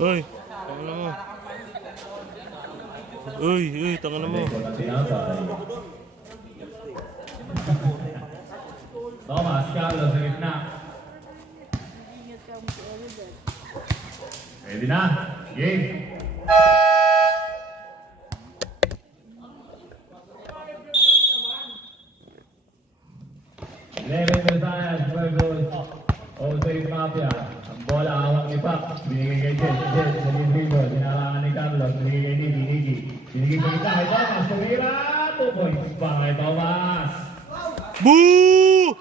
Uy, tanga mo. Uy, tanga mo. Thomas, Carlos, sa gitna. Ready na? Game. Leven Versailles versus Jose Mafia. Ang bola hawak ni Pac. Binigay kay Jet. Naging dribble. Hinarangan ni Carlos. Binigay kay Niki. Binigay sa gitna kay Thomas. Tumira. 2 points pa kay Thomas. Boo!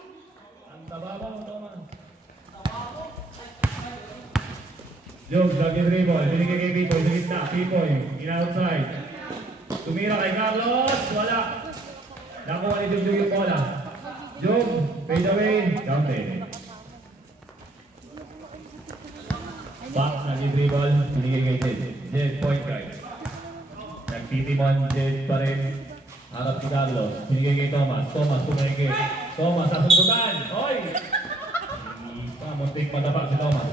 Ang taba mo, Thomas. Jogs, lagi dribble. Binigay kay Pipoy sa gitna. Pipoy. In-outside. Tumira kay Carlos. Wala. Nakuha ni Jog yung bola. Jog, fade away, counted. Box, nag-dribble, binigay kay Jed. Jed, point guard. Nagtitimon, Jed pa rin. Harap si Carlos, binigay kay Thomas. Thomas, tumingin. Thomas, sasundutan. Hoy! Muntik matapak si Thomas.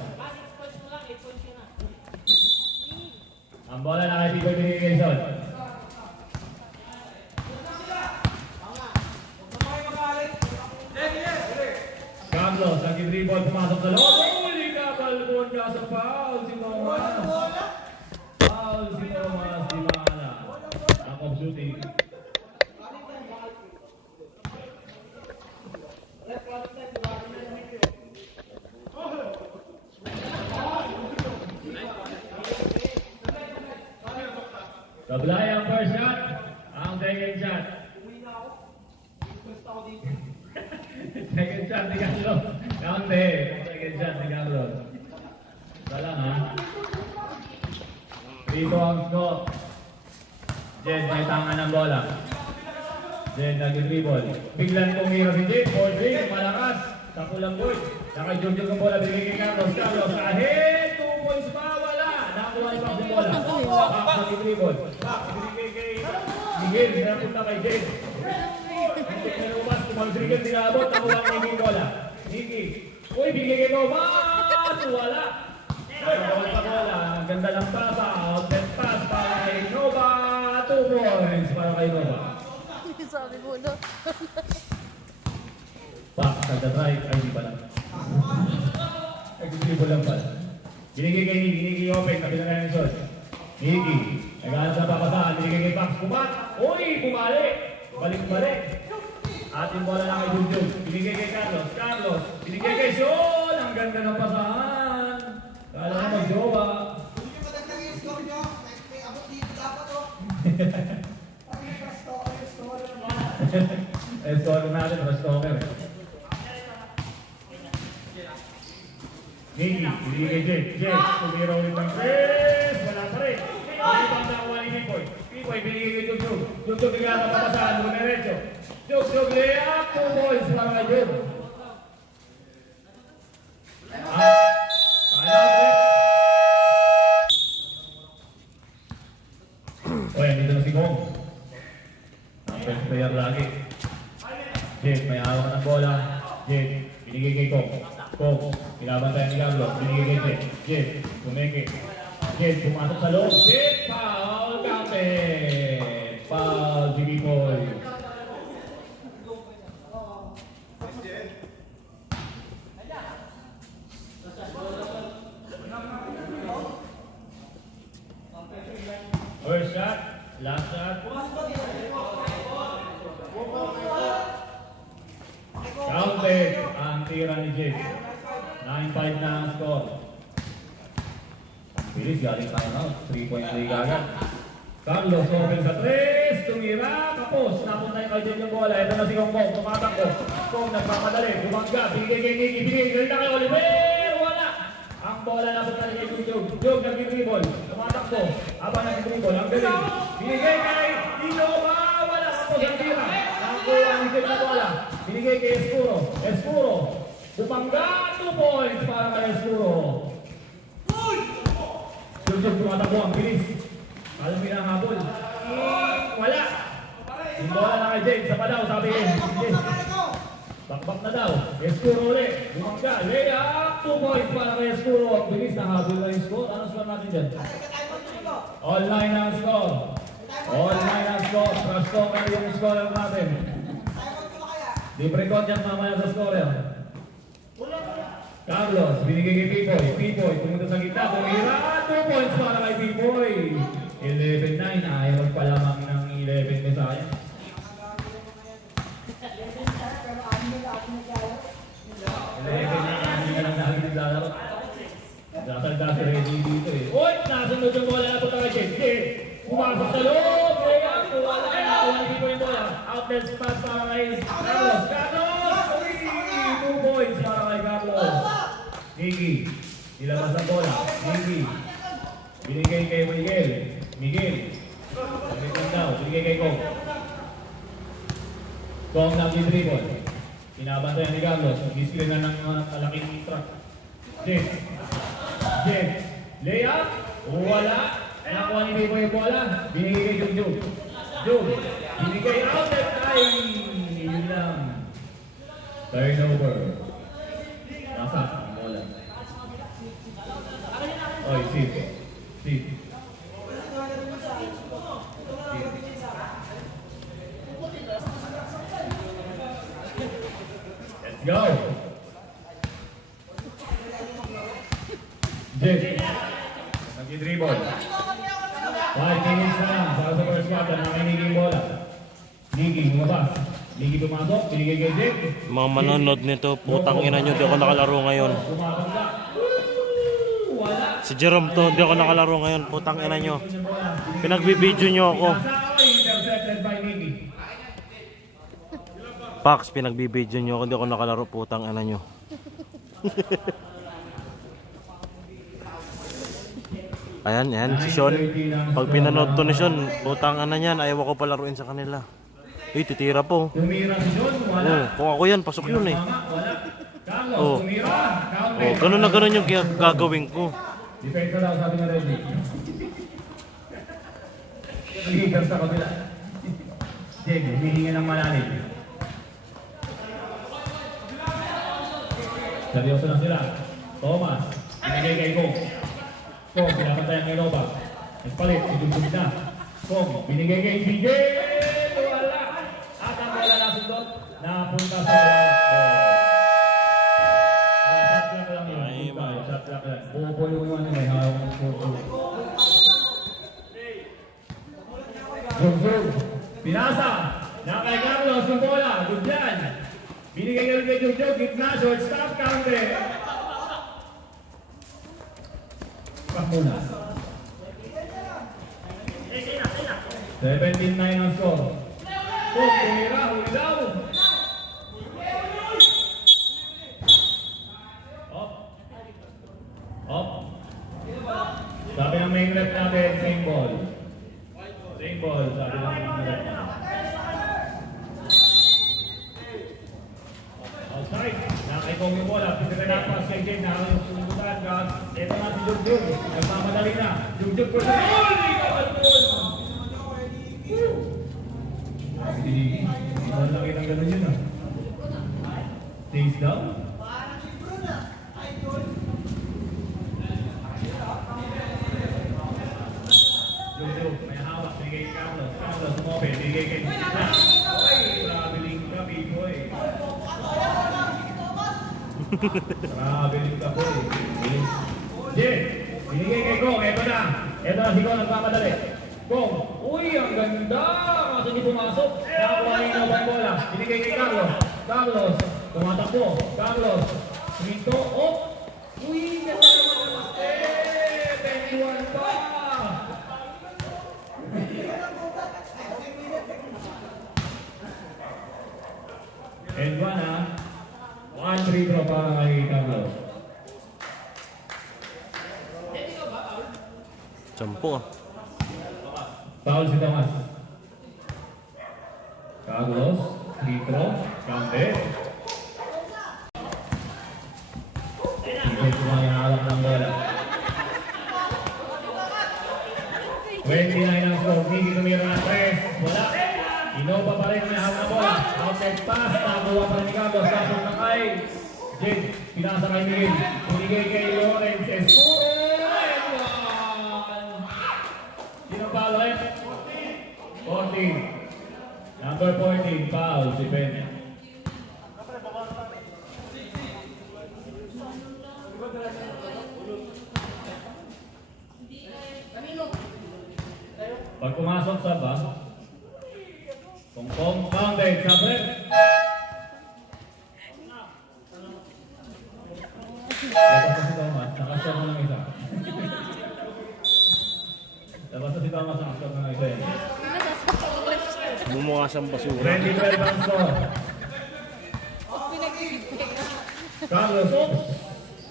Ang bola na kay Pipoy, binigay kay Son. Carlos, nag-dribble, pumasok sa loob. Holy kabalbon ka sa foul si Thomas. Foul si Thomas, di maala. Lack of shooting. Sablay ang first shot, ang second shot. Second shot ni Carlos. Kaunti. Second shot ni Carlos. Isa lang ha. 3 points ko. Jed, may tangan ng bola. Jed, nag-dribble. Biglang tumira si Jed. 4-3, malakas. Sa pulang boy. Naka-jog-jog ang bola. Bigay kay Carlos. Carlos, ahead. 2 points pa, wala. Nakuha ni Pac yung bola. Pac, nag-dribble. Pac, binigay kay Miguel. Napunta kay Jed. Magsirigan tinabot, nakuha ang Niki bola. Niki. Uy, bigay kay Thomas! Wala. Nakuha sa bola. Ang ganda ng pasa. Outlet pass para kay Nova. 2 points para kay Nova. Sabi mo na. Pac, nagda-drive. Ay, di pala. Nag-dribble lang pala. Binigay kay Niki. Niki open. Kapila na yung shot. Niki. Nag-alas na papasaan. Binigay kay Pac. Kumat. Uy, bumalik. Balik-balik. Ating bola na kay Junjun. Binigay kay Carlos. Carlos. Binigay kay Sean. Ang ganda ng pasahan. Kala na mag-jowa. Hindi ba nagtang yung score nyo? May abot dito dapat o. Score natin. Restoker. Niki. Binigay kay Jet. Jet. Tumira ulit ng press. Wala pa rin. Hindi ba ang nakuha ni Pipoy? Pipoy. Binigay kay Junjun. Junjun bigla na papasahan. Lumerecho. Jog layup, 2 points para kay Jog. Oy, andito na si Kong. Ang best player lagi. Jed, may hawak ng bola. Jed, binigay kay Kong. Kong, kinabantayan ni Carlos. Binigay kay Jed. Jed, tumeke. Jed, pumasok sa loob. Jed, foul, kapit. Foul, si Pipoy. First shot, last shot. Counted ang tira ni Jed. 9-5 na ang score. Ang bilis, galing tayo na. 3-point lead agad. Carlos open sa 3. Tumira, tapos. Napunta yung kay Jed yung bola. Ito na si Kong. Tumatakbo. Kong nagmamadali. Bumangga. Binigay kay Niki. Binigay kay Oliver. Wala. Ang bola na punta kay Jog. Jog nag-dribble. Tumatakbo. Aba nag-dribble. Ang galing. Binigay kay Innova. Wala. Tapos ang tira. Nakuha ni Jed na bola. Binigay kay Escuro. Escuro. Bumangga. 2 points para kay Escuro. Jog tumatakbo. Ang bilis. Alam mo ang habol. Wala. Yung bola na kay Jed. Sa pa daw. Sabi kay Jed. Bakbak na daw. Escuro ulit. Bumangga. Layup. 2 points para kay Escuro. Ang bilis na habol na yung score. Ano score natin dyan? Online ang score. Online ang score. Trash talk na yung scorer natin. Libre ko dyan mamaya sa scorer. Carlos, binigay kay Pipoy. Pipoy, pumunta sa gitna. Tumira. 2 points para kay Pipoy. 11-9. Ayaw pa lamang ng 11 ko sa akin. 11 na. Hindi na lang dahil naglalaro. Nagsasalda si Reggie dito eh. Uy! Nasunod yung bola na punta kay Jake. Pumasok sa loob. Kaya wala na. Wala ni Pipoy yung bola. Outlet pass para kay Carlos. Carlos! Uy! 2 points para kay Carlos. Nicky. Nilabas ang bola. Nicky. Binigay kay Miguel. Miguel. Pagkakang daw. Binigay kay Kong. Kong nag-dribble. Pinabantayan ni Carlos. Nag-screen na ng malaking truck. Jeff. Jeff. Layup. Wala. Nakuha ni Pipoy yung bola. Binigay kay Jug. Jug. Binigay outlet. Ay! Yun lang. Turnover. Nasa ang bola. Oy, Sid. Sid. Let's go. Jeff. Nag-dribble. 5 minutes na lang para sa first quarter na may Nicky bola. Nicky, bumabas. Nicky pumasok, binigay kay Jeff. Mga manonood nito, putang ina nyo, di ako nakalaro ngayon. Si Jerome to, di ako nakalaro ngayon, putang ina nyo. Pinagbibidyo nyo ako. Intercepted by Nicky. Pax, pinagbibidyo nyo ako, di ako nakalaro, putang ina nyo. Ayan, yan, si Sean. Pag pinanood to ni Sean, putang ina niyan, ayaw ko palaruin sa kanila. Eh, titira po. Tumira si John, wala. Kung ako yan, pasok yun eh. Wala. Carlos, Oh. tumira. Ganun na ganun yung gagawin ko. Defensa daw sabi ng Reddy. Leader sa kabila. Sige, humihingi ng malalim. Seryoso na sila. Thomas, binigay kay Kong. Kong, pinapantayan kay Nova. Nagpalit, sinubog na. Kong, binigay kay BJ. Wala. At ang bola nasundot, napunta sa shot clock lang yun. Ay, man. Shot clock lang. Buo yung ano, may hawak ng photo. Jug. Pinasa. Nakay Carlos yung bola. Good yan. Binigay kay Jug. Gitna. Shortstop. Counter. Pak muna. 17-9 ang score. Kung tumira, huli daw. Up. Sabi ng main rep natin, same ball. Same ball, sabi ng main rep natin. Outside. Nakaikong yung bola. Pinaganapas kay Jake. Nakakasundutan ka. Ito na si Jug. Nagmamadali na. Jug for the goal! Hindi ko nakita ng gano'n yun ah. Things down? Jug, may hawak. Bigay kay Carlos. Carlos, umopen. Bigay kay Jika. Oy, traveling ka, Pipoy. Traveling ka po eh. Jake, binigay kay Kong. Ito na. Ito na si Kong nagpapadali. Kong, uy, ang ganda! Kasi hindi pumasok. Nakakuha niya yung open bola. Binigay kay Carlos. Carlos, tumatakbo. Carlos, Smito, oh! Uy, ganda naman ang step! 21 pa! And 1 ah. 1 free throw para kay Carlos. Sampo ah. Foul si Tomas. Carlos, free throw, counted. Hindi ko mahihalap ng bola. 29 ang score. Nicky tumira ng 3. Wala. Innova pa rin may hawak ng bola. Outside pass. Nakuha pa rin ni Carlos. Tapos na kay Jake. Pinasa kay Miguel. Binigay kay Lawrence Escuro. And one. Sino pa ulit? 14. Number 14, foul si Peña. Pag pumasok sa ba, kung compounded sa break. Labas na si Thomas, nakasya mo ng isa. Labas na si Thomas, nakasya mo ng isa. Bumukha siyang basura. 20-12 ang score. Pinag-ibig. Carlos, oops!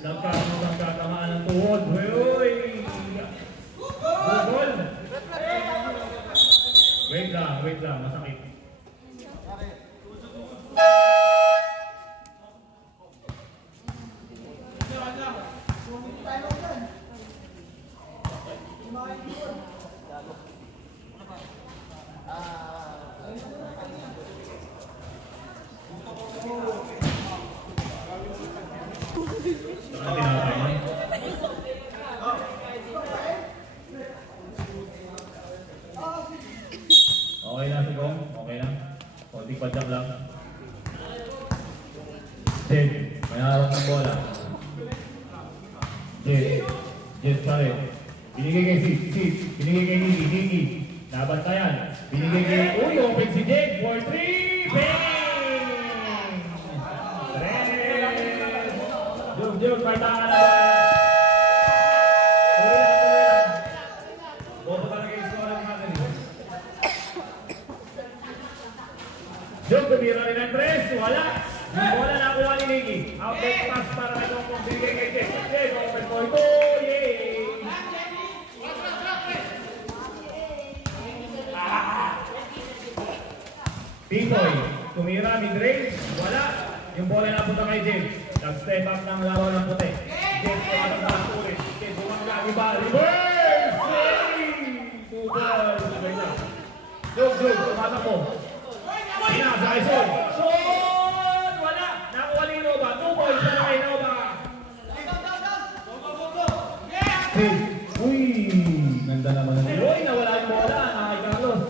Nagkatamaan ng tuhod. Uy! Bukol! Wait lang, masakit. Saan tinatay mo? Okay lang sigong? Okay lang? Konting padyak lang. Jed, may harap ng bola. Jed pa rin. Binigay kay Sid. Binigay kay Niki. Nabantayan. Binigay kay... Uy, open si Jed. 4-3. Bang! Jug, partahan na ba? Tuloy lang. Bobo talaga yung score natin. Jug, tumira rin ang tres. Wala. Yung bola nakuha ni Niki. Outlet pass para kay Dongkong. Binigay kay Jed. Jed, open for ito. Yay! Pitoy, tumira mid-range. Wala. Yung bola napunta kay Jed. Nag-step up ng laro ng puti. Jed, tumatang ulit. Jed, bumangga. Iba. Reverse! Yay! Two balls. Jug, tumatakbo. Pinasa kay Son. Son! Wala! Nakuha ni Nova. 2 points na kay Nova. Uy! Ganda naman ng Uy! Nawala yung bola. Kay Carlos.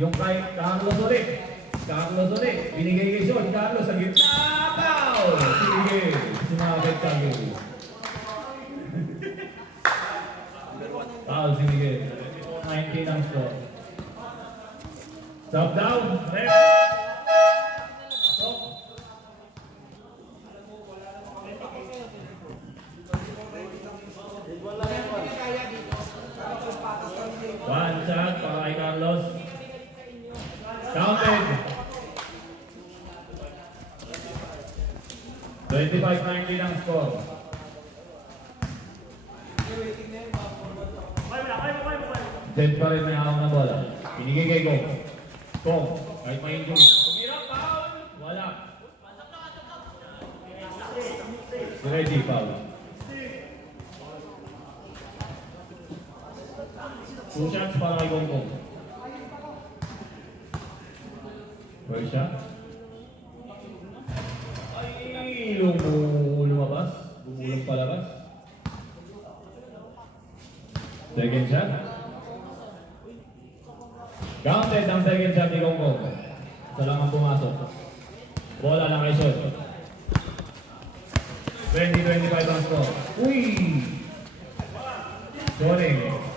Yung kay Carlos ulit. Binigay kay Son. Carlos sa gitna. Foul! Sige. Sumabit ka. Foul si Miguel. 19 ang score. Stop down. Rep. Pasok. One shot para kay Carlos. Counted. 25-19 ang score. Jed pa rin may hawak na bola. Binigay kay Gong. Gong, kahit may injury. Tumira, foul! Wala. Ready, foul. Two shots para kay Gong Gong. First shot. Ay, lumabas. Lumulong palabas. Second shot. Counted ang second shot ni Gong Gong. Isa lang ang pumasok. Bola lang kay Shot. 20-25 ang score. Uy! Sorry.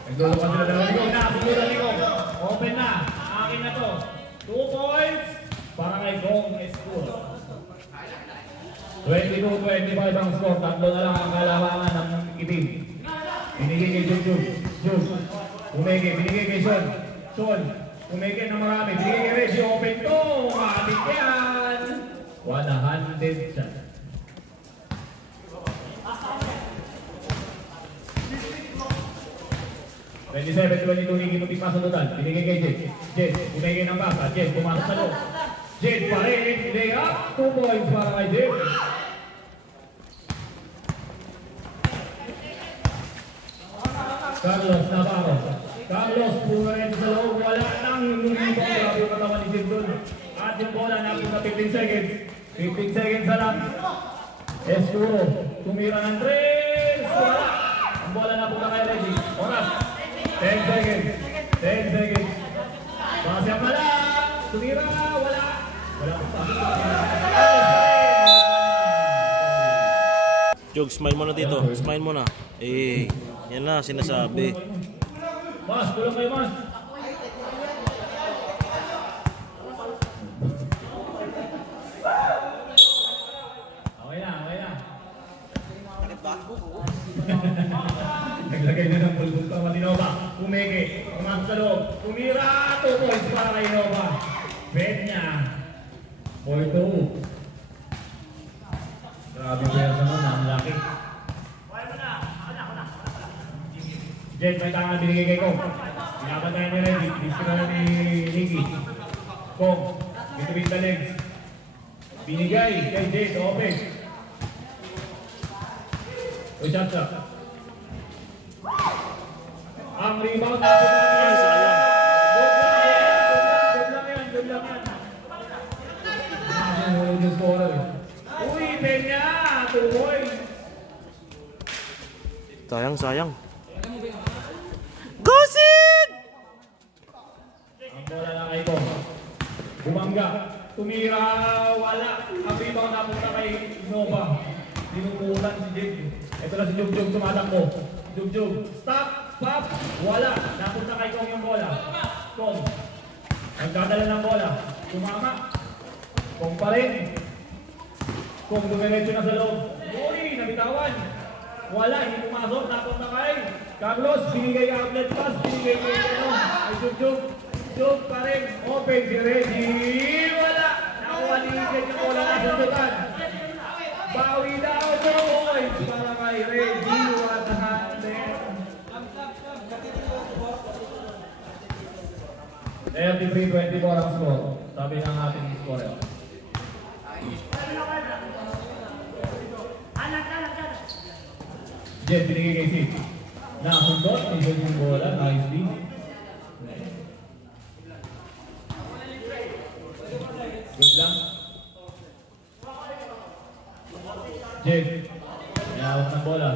Naglulukan sila dalawa ni Gong. Nakasugura ni Gong. Open na. Akin na to. 2 points para kay Gong Escuro. 22-25 ang score. Tatlo na lang ang kalamangan ng itim. Binigay kay Jug. Binigay kay Son. Umigay na marami. Binigay kay Reggie. Open to. Matik yan. 100 shot. (27-22) Niki muntik pasok total. Binigay kay Jed. Umigay ng basa. Jed pumasok sa loob. Jed pa rin. Lay up. 2 points para kay Jed. Carlos Navarro. Carlos, puro rin sa loob. Wala nang lumibang. Grabe yung katawan ni Jed doon. At yung bola na 15 seconds. 15 seconds na lang. Escuro, tumira ng 3, wala. Ang bola na punta kay Reggie. Oras, 10 seconds. 10 seconds. Pase ang mala, tumira, wala. Wala pa. Jog, smile mo na dito. Smile mo na. Eh, yan na, sinasabi. Mas, tulong kayo mas. Okay na, okay na. Naglagay na ng bulbul pa, Matinova. Pumeke, pumasok sa loob. Tumira, 2 points para kay Nova. Bet niya. 4-2. Grabe pwersa mo na, ang laki. Jet, may tangan binigay kay Kong. Pinapatayan ni Reggie, diskira na ni Nicky. Kong, between the legs. Binigay kay Jet, open. O shot shot. Ang rebound na po natin. Sayang. Good lang yan, good lang yan. Yung scorer. Uy, Peña, 2 points. Sayang, sayang. Gosin! Ang bola na kay Kong. Bumangga. Tumira, wala. Ang rebound na punta kay Nova. Dinukulan si Jake. Ito na si Jugjug, tumatakbo. Jugjug, stop, pop, wala. Napunta kay Kong yung bola. Kong. Nagdadala ng bola. Tumama. Kong pa rin. Kong dumiretso na sa loob. Uy, nabitawan. Wala, hindi pumasok. Napunta kay Carlos. Binigay ka outlet pass. Binigay kay ay Jugjug. Jug pa rin. Open si Reggie. Wala. Nakuha ni Jake yung bola na sundutan. Bawi daw 2 points para kay Reggie. 33-24 ang score. Sabi ng ating scorer. Jet, binigay kay Sid. Nakasundot, isod yung bola. Nicely. Good lang. Jet, inawak ng bola.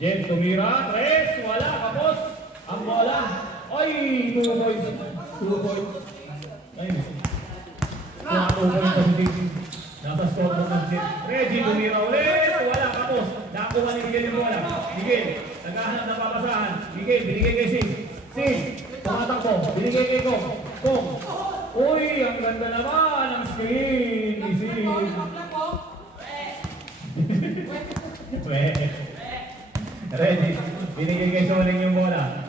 Jet, tumira. 3, wala. Kapos. Ang bola. Ay, 2 points. 2 points. Ayun. 2 points sa Sid. Nasa scoreboard ng Sid. Reggie, tumira ulit. Wala. Kapos. Nakuha ni Miguel yung bola. Miguel, naghahanap ng papasahan. Miguel, binigay kay Sid. Sid, tumatakbo. Binigay kay Kong. Kong. Uy, ang ganda naman ang screen ni Sid. Ready. Binigay kay Soling yung bola.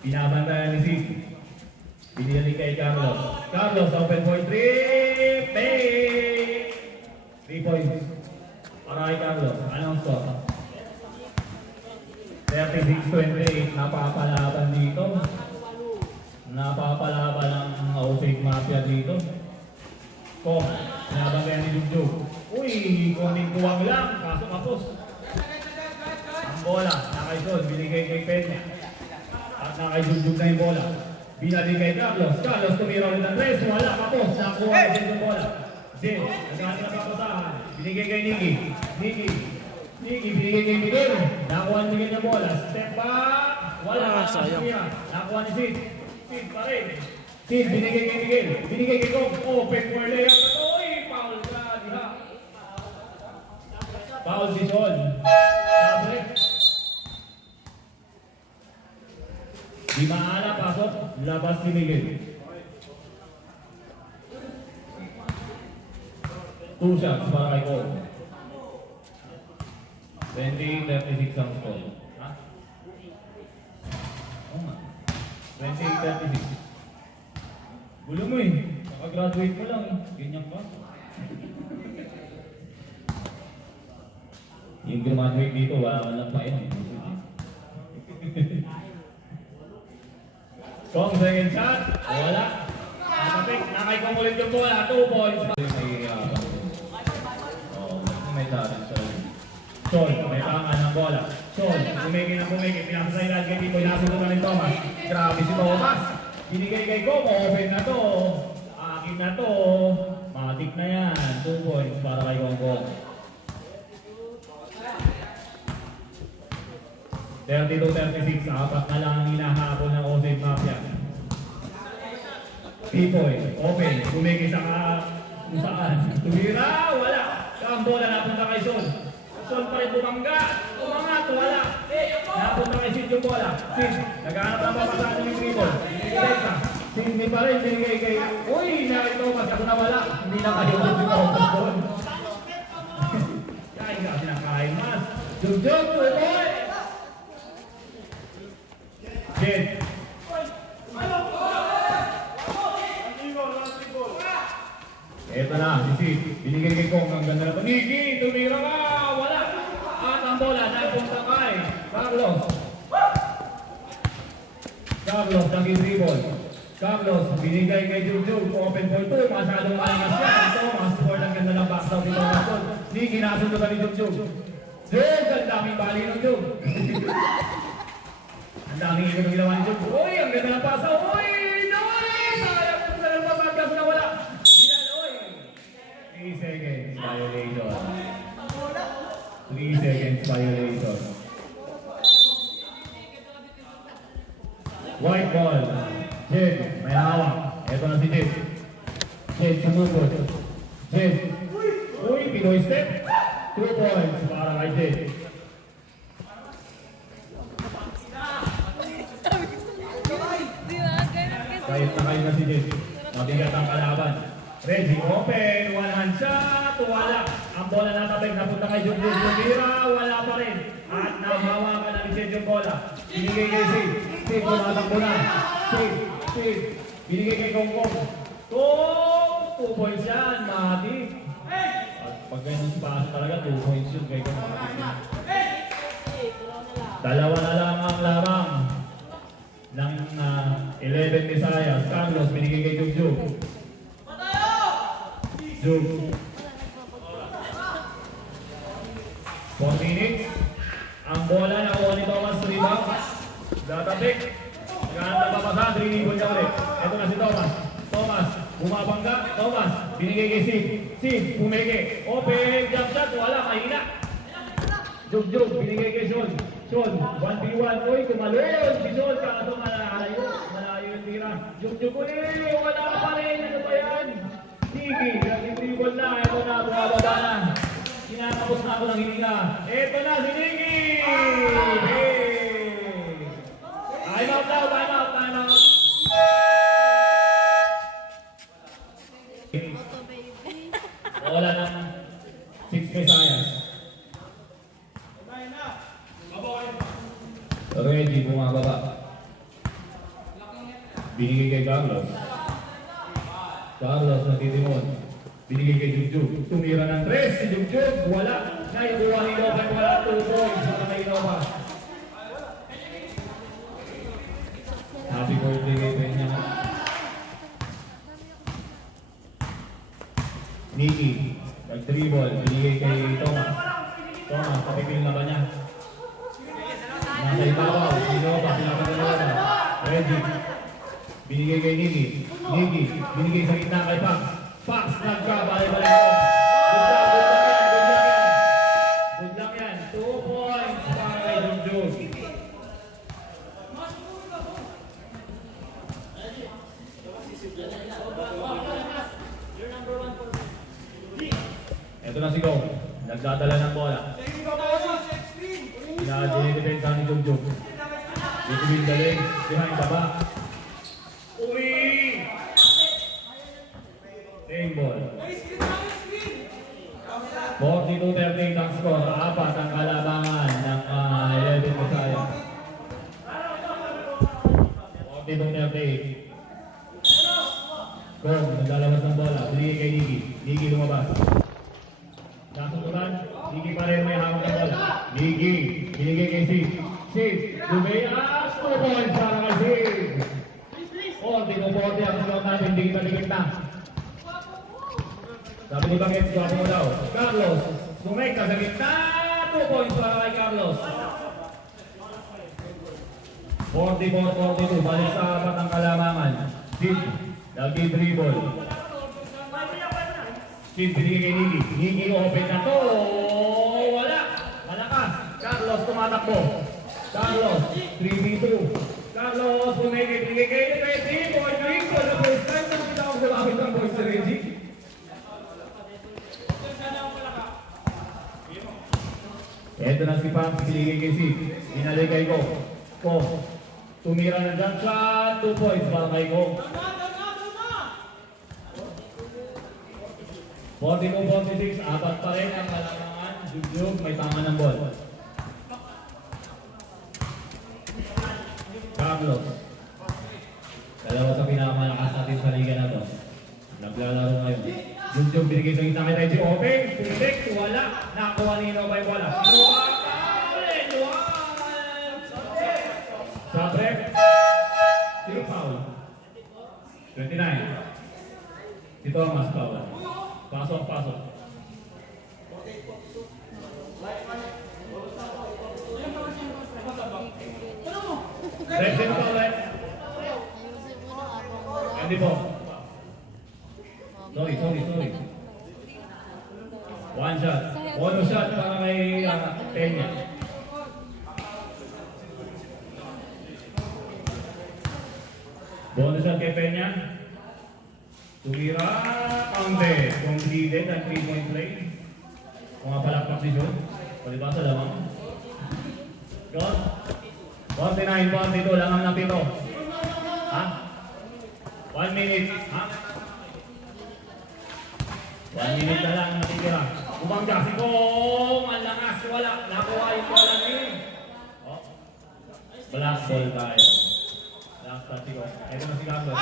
Pinabantayan ni Sid. Binili kay Carlos. Carlos, open for 3. Bang! 3 points. Para kay Carlos. Anong score? 36-28. Napapalaban dito. Napapalaban ang Osig Mafia dito. Kong, pinabantayan ni Jugjug. Uy, kuning kuwang lang. Kaso kapos. Ang bola, nakaisod. Binigay kay Peña. At nakaisudjug na yung bola. Binali kay Carlos. Carlos tumira ulit ng 3. Wala, kapos. Nakuha din yung bola. Jen, nagkakasin na papasahan. Binigay kay Nicky. Nicky, binigay kay Miguel. Nakuha ni Miguel yung bola. Step back. Wala, sayang. Nakuha ni Sid. Sid pa rin. Sid, binigay kay Miguel. Binigay kay Kong. Open for layup. Uy, foul ka. Diha. Foul si Sol. Sabre. Di maala pasok, labas si Miguel. 2 shots para kay Cole. 20-36 ang score. Ha? Oo nga. 20-36. Gulo mo eh. Nakagraduate mo lang eh. Ganyan pa. Yung graduate dito, wala ka lang pa yun eh. Kong, second shot. Wala. Nakapik. Nakaikong ulit yung bola. 2 points. May talent siya. Sol, may pangan ng bola. Sol, pumigil na pumigil. Pinasa sa ilan kay Tito. Inasunod na rin Thomas. Grabe si Thomas. Binigay kay Kong. Open na to. Akin na to. Matik na yan. 2 points para kay Kong Kong. 32-36, apat na lang ang hinahabol ng Osage Mafia. Pipoy, open, tumigil sa kung saan. Tumira, wala. Ang bola napunta kay Son. Son pa rin bumangga. Umangat, wala. Napunta kay Sid yung bola. Sid, naghahanap ng papasaan ng dribble. Sid, hindi pa rin, binigay kay... Uy, narito, mas ako na wala. Hindi na kayo mag-ball. Kaya nga, sinakain mas. Jug-jug, boy! Sid. Eto na, si Sid. Binigay kay Kong, ang ganda na ito. Niki, tumira ka! Wala! At ang bola, napunta kay Carlos. Carlos, naging dribble. Carlos, binigay kay Jug-Jug. Open ball 2, masyadong malakas yan. Thomas, score ng ganda ng backstop ni Thomas. Niki, nasunod ka ni Jug-Jug. Jug, ang daming bali ng Jug. Ang daming ikot ng ginawa ni Jug. Uy, ang ganda ng pasa. Uy, Noy! Sayang kung sa nagpapagkas na wala. 3 seconds violation. 3 seconds violation. White ball. Jed, may hawak. Ito na si Jed. Jed, sumugod. Jed. Uy, Pinoy step. 2 points para kay Jed. Kahit na kayo na si Jed. Mabigat ang kalaban. Reggie, open, one hand shot, wala. Ang bola natabig, napunta kay Jug-Jug. Lumira, wala pa rin. At nahawakan na ni Jed yung bola. Binigay kay Sid. Sid, tumatakbo na. Sid. Binigay kay Kong. Kong! 2 points yan, Mati. At pag ganyan si Paas talaga, 2 points yun kay Kong. Dalawa na lang ang larang ng 11 Visayas. Carlos, binigay kay Jug-Jug. Jug. 4 minutes. Ang bola nakuha ni Thomas rebound. Databik. Naghahanap na papasa. Dribble niya ulit. Ito na si Thomas. Thomas. Bumabangga. Thomas. Binigay kay Sid. Sid. Pumeke. Open. Jump shot. Wala. Mahina. Jug. Binigay kay Sean. Sean. 1v1. Uy, tumalon. Si Sean. Kaso malayo. Malayo yung tira. Jug. Uy. Wala ka pa rin. Ano ba yan? Niki, naging dribble na. Ito na, bumababa na. Sinatapos na ako ng hininga. Ito na, si Niki! Hey! Time out now, time out. Wala ng 6 Visayas. Reggie, bumababa. Binigay kay Carlos. Carlos natitimon. Binigay kay Jug-Jug. Tumira ng 3 si Jug-Jug. Wala. Naikuha ni Nova. Wala 2 points para kay Nova. Happy birthday kay Peña. Niki. Nag-dribble. Binigay kay Thomas. Thomas, kapipil na ba niya? Nasa ibabaw. Si Nova. Sinabi na Nova. Reggie. Binigay kay Niki. Binigay sa gitna kay Pax. Pax, nagkabalik-balik ko. Good luck yan. 2 points para kay Jug-Jug. Ito na si Go. Nagdadala ng bola. Dinidefensa ni Jug-Jug. Between the legs, behind the back. Uy! Same ball. 42-38 ang score. 4 ang kalabangan ng 11 Visayas. 42-38. Kong, naglalabas ng bola. Binigay kay Niki. Niki lumabas. Nasutulan. Niki pa rin may hawak ng bola. Niki. Binigay kay Sid. Sid. Lumayas. 2 points para kay Sid. 40 ang score natin. Dikit na. Sabi ni Bagets, guwapo mo daw. Carlos. Sumeka sa gitna. 2 points para kay Carlos. 44-42. Balik sa 4 ang kalamangan. Sid. Nag-dribble. Sid, binigay kay Niki. Niki, open na to. Wala. Malakas. Carlos tumatakbo. Carlos, 3v2. Carlos, bumigay kay Reggie. Boy, drink for the first time. Nakita ko sa bakit ng boy si Reggie. Ito na si Pam, sinigay kay Sid. Inaligay ko. Tumira ng jump shot. 2 points para kay Ko. 42-46, apat pa rin ang kalamangan. Jugjug, may tama ng ball. Carlos. Dalawa sa pinakamalakas natin sa liga na to. Naglalaro ngayon. Jugjug, binigay sa gitna kay Reggie. Open, putik, wala. Nakuha ni Ino by wala. Sa break. Sino foul? 29. Si Thomas foul. Pasok. Rex, sino foul, Rex? Ayusin mo na habang wala. Hindi po. Sorry. One shot. Bonus shot para kay Peña. Bonus shot kay Peña. Tumira. Counted. Completed ang 3-point play. Mga palakpak si John. Palibasa lamang. John. 49-42 lang ang napito. Ha? 1 minute. Ha? 1 minute na lang natitira. Umangga si Kong. Ang lakas. Wala. Nakuha yung bola ni. Oh. Black ball tayo. Last touch si Kong. Ito na si Carlos.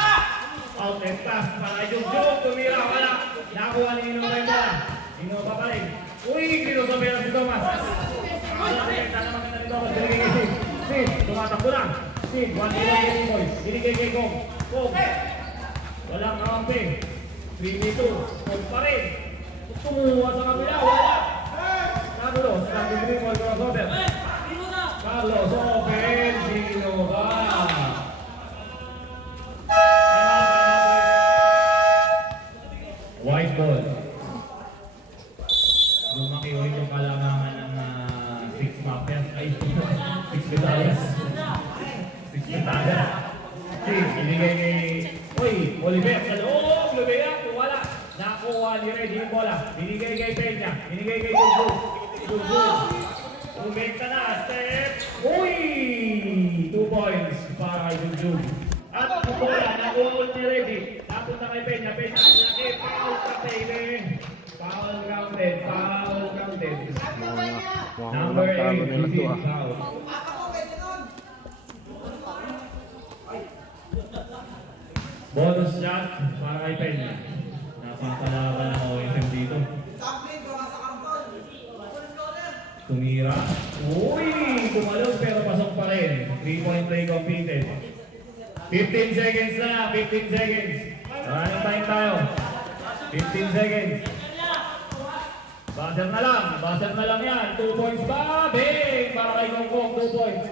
Out and pass. Para yung joke. Tumira. Wala. Nakuha ni Ino na yung bola. Ino pa pa rin. Uy! Dito sa pera si Thomas. Wala. Nakita naman kita ni Thomas. Binigay kay Sid. Sid. Tumatakbo lang. Sid. 1-0 yung boy. Binigay kay Kong. Kong. Walang kampi. 3v2. Kong pa rin. Tumuha sa kabila. Wala. Carlos. Nag-green wall crossover. Carlos. Open. Sino ba? White ball. Lumaki ulit yung kalamangan ng 6 Mafias. Ay, 6 Batallas. 6 Batallas. Binigay kay... Uy, Oliver sa loob. Lumaya, wala. Nakuha ni Reggie yung bola. Binigay kay Peña. Binigay kay Jugjug. Umekta na. Step. Uy! 2 points para kay Jugjug. At yung bola, nakuha ulit ni Reggie. Napunta kay Peña. Peña ang laki. Foul ka, baby. Foul counted. Number 8, receive foul. Bonus shot para kay Peña. Napakalaban ng OSM dito. Tumira. Uy! Tumalog pero pasok pa rin. 3-point play completed. 15 seconds na. 15 seconds. Maraming time tayo. 15 seconds. Buzzer na lang yan. 2 points ba? Bing! Para kay Kongkong, 2 points.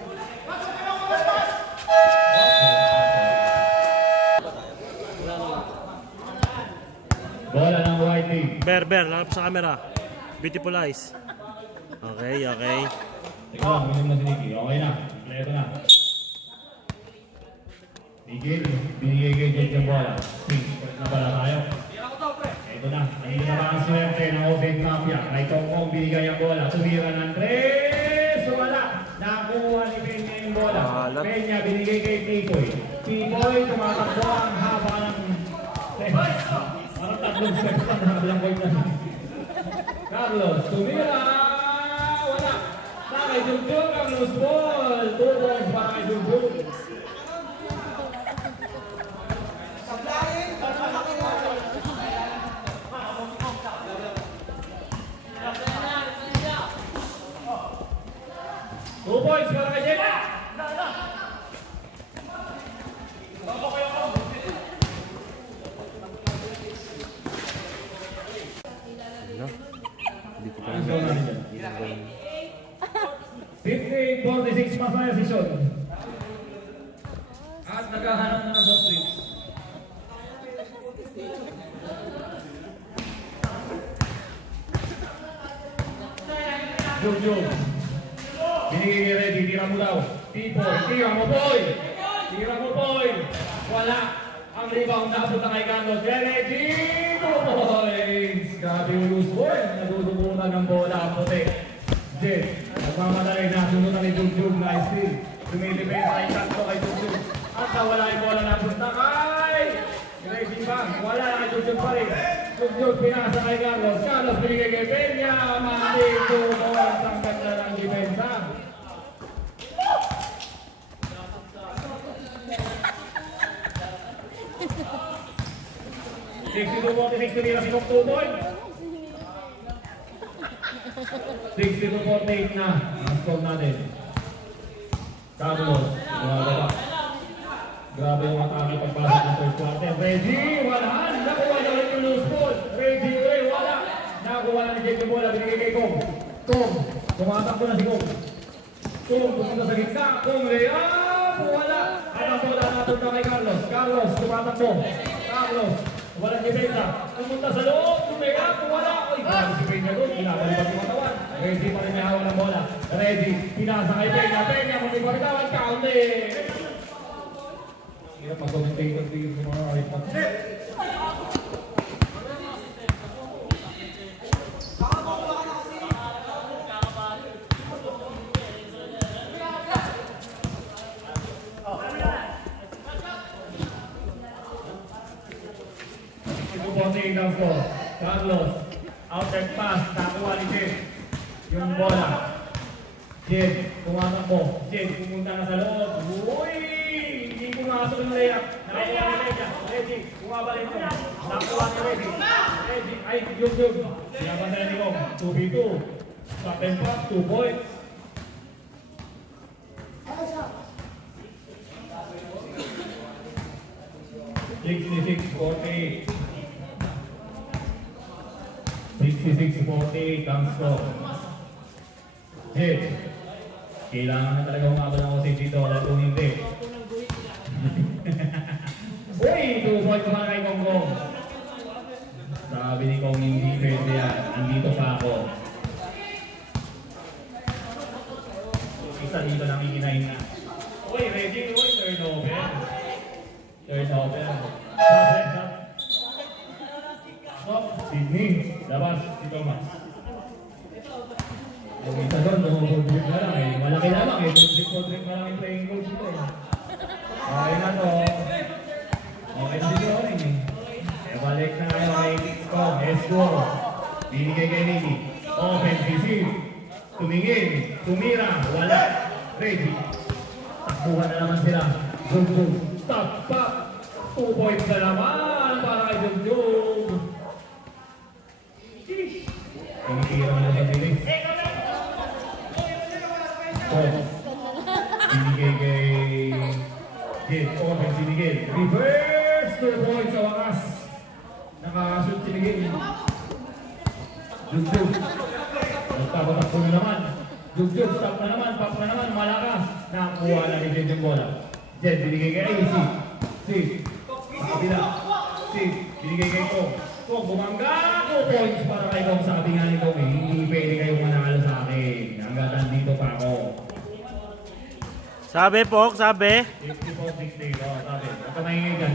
Bola ng white team. Ber, lalap sa camera. Beautiful eyes. Okay. Teka lang, minum na si Nicky. Okay na. Kompleto na. Nicky, binigay kay Jake yung bola. Pink, na pala tayo. Ito na. Hindi na ba ang swerte ng Jose Mafia? Kay Kongkong binigay ang bola. Tumira ng 3. Wala. Nakuha ni Peña yung bola. Peña binigay kay Tikoy. Tikoy, tumatakbo ang haba ng... Parang tatlong steps ang hablang boy na. Carlos, tumira! Wala! Kay Jugjug, Carlos ball! 2 points para kay Jugjug. Two points para kay Jenna! Hindi ko pa Ang zone natin dyan. 15-46 mas na yung sesyon. At naghahanap na ng soft drinks. Jugjug. Binigay ready, tira mo daw. People, tira mo boy! Tira mo boy! Wala! Ang rebound napunta kay Carlos. Reggie! 2 points! Grabe yung loose boy. Nadudubunan ng bola ang puti. Jet, nagmamadali na. Sumunod ni Jugjug na steal. Tumilipenta kay Kanto kay Jugjug. At nawala yung bola napunta kay Reggie Bang. Wala na kay Jugjug pa rin. Jugjug pinasa kay Carlos. Carlos binigay kay Peña. Mali 2 points ang ganda ng depensa. $62-46 tumira si Kong 2 points. 62-48 na ang score natin. Carlos, bumababa. Grabe yung atake pagpasok ng third quarter. Reggie, walahan! Nakuha niya ulit yung loose ball. Reggie ulit, wala! Nakuha na ni Jake yung bola, binigay kay Kong. Kong, tumatakbo na si Kong. Kong, pumunta sa gitna. Kong, layup! Wala! At ang bola natunta kay Carlos. Carlos, tumatakbo. Carlos, walang defensa. Pumunta sa loob, layup! Wala! Uy, grabe si Peña doon. Pinabalipat yung katawan. Reggie pa rin niya hawak ng bola. Reggie, pinasa kay Peña. Peña, muling pagkawad, counting! Hirap mag-commentator dito sa mga iPad. Carlos, outside pass, nakuha ni Jed. Yung bola. Jed, tumatakbo. Jed, pumunta na sa loob. Uy! Hindi pumasok yung layup. Nakuha ni Reggie. Reggie, bumabalik ko. Nakuha ni Reggie. Reggie, ay, yung. Sinabantayan ni Kong. 2v2. Stop and pop, 2 points. $66-48. 66-48 ang score. Jed, kailangan na talaga umabot ng usay dito. Wala kung hindi. Uy, 2 points naman kay Kong Kong. Sabi ni Kong hindi pwede yan. Andito pa ako. Isa dito nakikinain na. Uy, Reggie, uy, turnover. Turnover. Stop, Sydney. Labas, si Thomas. Yung isa doon, no-ball drip na lang eh. Malaki lamang eh. Ball drip na lang yung playing coach ito eh. Okay na to. Okay na dito rin eh. Balik na kayo kay Kong. S4. Binigay kay Nini. Offensive. Tumingin. Tumira. Wala. Reggie. Takbuhan na naman sila. Jug. Stop. Pop. 2 points na naman para kay Jug. Tinitira na sa bilis. Binigay kay Jed. Offense si Miguel. Reverse 2 points sa wakas. Nakakashoot si Miguel. Jug. Nagtabatakbo na naman. Jug. Stop na naman. Pop na naman. Malakas. Nakuha na ni Jed yung bola. Jed binigay kay AC. Kabila. Binigay kay Kong. Kong bumangga. 2 points para kay Kong. Sabi nga ni Kong eh. Hindi pwede kayong manalo sa akin. Hanggang nandito pa ako. Sabi po, sabi. 64-60. Sabi. Huwag ka maingay dyan.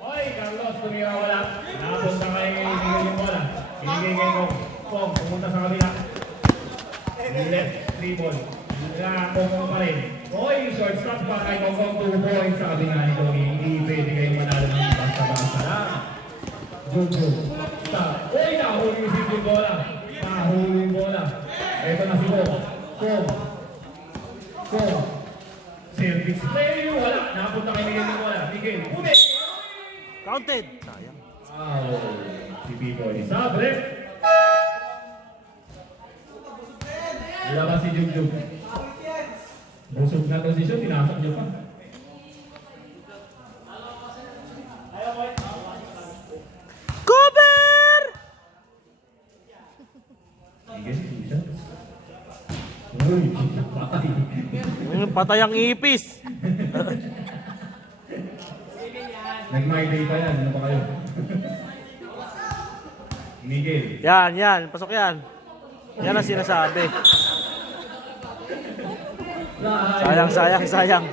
Hoy, Carlos, tumira wala. Napunta kay Miguel yung bola. Binigay kay Kong. Kong, pumunta sa kabila. Left, 3 ball. Kong pa rin. Hoy, short stop pa kay Kong. 2 points. Sabi nga ni Kong, hindi pwede kayong manalo ng basta-basta lang. Jug. Stop. Hoy, nahuli yung bola. Nahuli yung bola. Ito na si Kong. Kong. Service play. Wala. Napunta kay Miguel yung bola. Miguel. Umi. Counted. Sayang. Wow. Si Biboy. Sabre. Ilabas si Jug. Busog na posisyon. Pinasok niyo pa. Cover! Miguel, siya. Uy, patay. Patay ang ipis. Nag-my day pa yan. Ano pa kayo? Miguel. Yan. Pasok yan. Yan ang sinasabi. Sayang, sayang, sayang.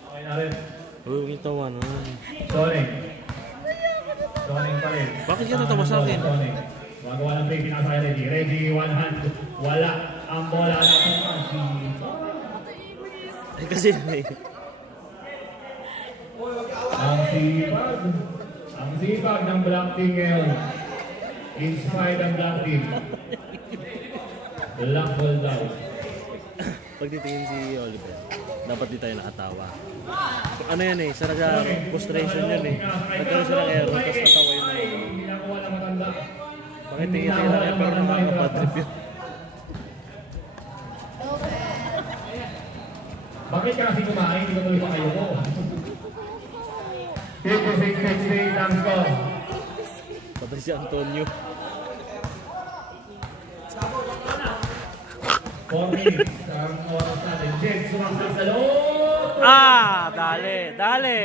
Okay na rin. Uy, itawa na. Sonic. Sonic pa rin. Bakit ka tatawa sa akin? Sonic. Magawa ng play, pinasa kay Reggie. Reggie, one hand. Wala. Ang bola na si... Ay, kasi Ang sipag ng Black Team ngayon. Inspired ang Black Team. Black ball daw. pag titingin si Oliver, dapat di tayo nakatawa. Ano yan eh, sa frustration yun eh. Nagkaroon siya ng error, tapos natawa yun. Pinakuha na matanda. Pakitingin tayo lang pero nakakapatrip yun. Bakit ka kasi kumain? Hindi ko tuloy pa kayo ko. 56-68 ang score. Patay si Antonio. 4 minutes ang oras natin. Jet, sumaksak sa loob. Ah! Dali! Dali!